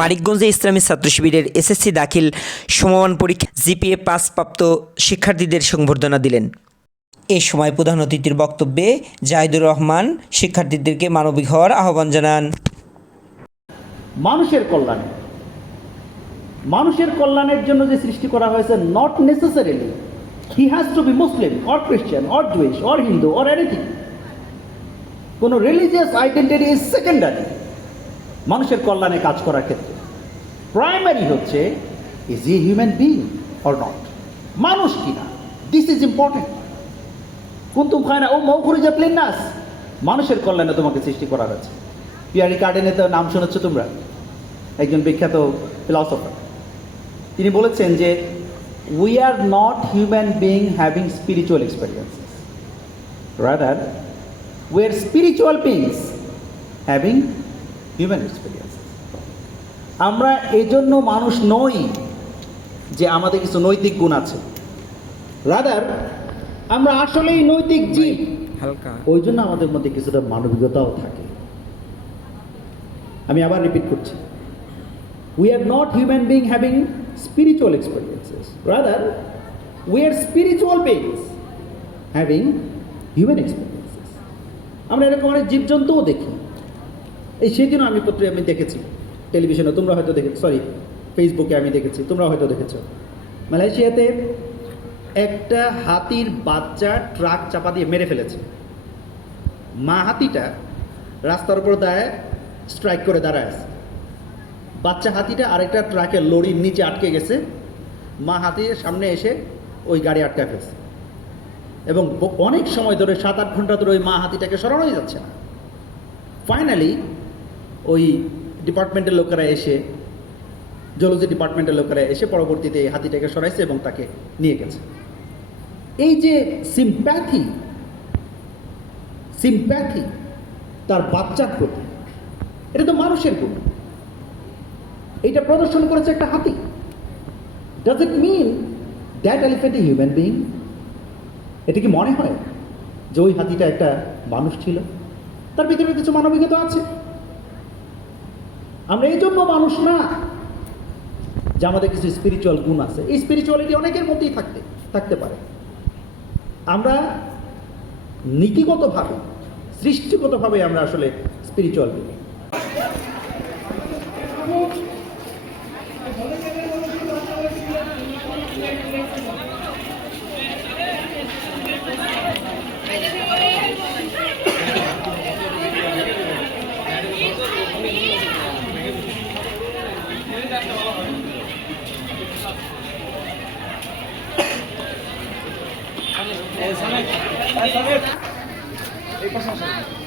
মানিকগঞ্জে ইসলামী ছাত্র শিবিরের এসএসসি দাখিল সমমান পরীক্ষা জিপিএ পাসপ্রাপ্ত শিক্ষার্থীদের সংবর্ধনা দিলেন। এ সময় প্রধান অতিথির বক্তব্যে জাহিদুর রহমান শিক্ষার্থীদেরকে মানবিক হওয়ার আহ্বান জানান। মানুষের কল্যাণে। মানুষের কল্যাণের জন্য যে সৃষ্টি করা হয়েছে not necessarily he has to be Muslim or Christian or Jewish or Hindu or anything কোনো রিলিজিয়াস আইডেন্টিটি ইজ সেকেন্ডারি মানুষের কল্যাণে কাজ করার ক্ষেত্রে। প্রাইমারি হচ্ছে is a human being or not মানুষ কিনা? দিস ইজ ইম্পর্টেন্ট কুন্তুম খায়না ও মৌখুরিজা প্লিনাস মানুষের কল্যাণে তোমাকে সৃষ্টি করা হয়েছে। পিয়ারি কার্ডেনে তো নাম শুনেছ তোমরা? একজন বিখ্যাত ফিলসফার তিনি বলেছেন যে we are not human being having spiritual experiences rather we are spiritual beings having human experiences আমরা এজন্য মানুষ নই যে আমাদের কিছু নৈতিক গুণ আছে। রাদার আমরা আসলেই নৈতিক জীব। হালকা। ওই জন্য আমাদের মধ্যে কিছুটা মানবিকতাও থাকে। আমি আবার রিপিট করছি। We are not human being having spiritual experiences rather we are spiritual beings having human experiences আমরা এরকম অনেক জীবজন্তুও দেখি। এই সেদিনও আমি পত্রে আমি দেখেছি। টেলিভিশনে, তোমরা হয়তো দেখেছ সরি ফেসবুকে আমি দেখেছি, তোমরা হয়তো দেখেছ। মালয়েশিয়াতে একটা হাতির বাচ্চা ট্রাক চাপা দিয়ে মেরে ফেলেছে। মা হাতিটা রাস্তার উপর দাঁড়ায় স্ট্রাইক করে দাঁড়ায় আছে। বাচ্চা হাতিটা আরেকটা ট্রাকের লরির নিচে আটকে গেছে। মা হাতির সামনে এসে ওই গাড়ি আটকা ফেলছে। এবং অনেক সময় ধরে, সাত আট ঘণ্টা ধরে ওই মা হাতিটাকে সরানোই যাচ্ছে না। ফাইনালি ওই ডিপার্টমেন্টের লোকেরা এসে জলজি ডিপার্টমেন্টের লোকেরা এসে পরবর্তীতে এই হাতিটাকে সরাইছে এবং তাকে নিয়ে গেছে। এই যে সিম্প্যাথি সিম্প্যাথি তার বাচ্চার প্রতি, এটা তো মানুষের গুণ এটা প্রদর্শন করেছে একটা হাতি। Does it mean that elephant a human being এটা কি মনে হয় যে ওই হাতিটা একটা মানুষ ছিল? তার ভিতরে কিছু মানবিকতা আছে। আমরা এই জন্য মানুষ না যে আমাদের কিছু স্পিরিচুয়াল গুণ আছে। এই স্পিরিচুয়ালিটি অনেকের মধ্যেই থাকতে থাকতে পারে। আমরা নীতিগতভাবে, সৃষ্টিগতভাবে আমরা আসলে স্পিরিচুয়াল এই পাশে।